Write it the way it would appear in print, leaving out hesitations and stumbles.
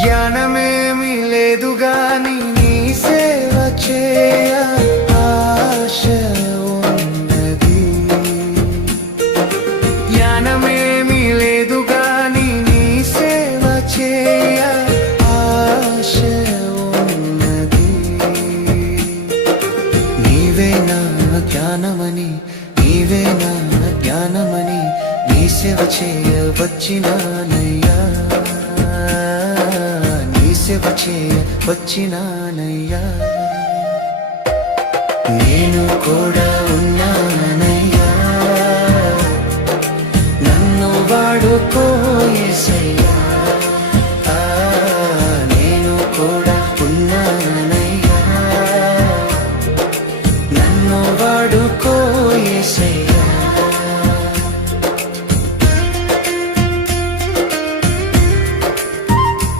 జ్ఞానమేమి లేదు గాని నీ సేవ చేయ ఆశ ఉన్నది. జ్ఞానమేమి లేదు గాని నీ సేవ చేయ ఆశ ఉన్నది. నీవే నా జ్ఞానమని, నీవే నా జ్ఞానమని నీ సేవ చేయ వచ్చినానయ్యా, సేవ చేయ వచ్చినానయ్యా. నేను కూడా ఉన్నానయ్యా, నన్ను వాడుకో యేసయ్యా.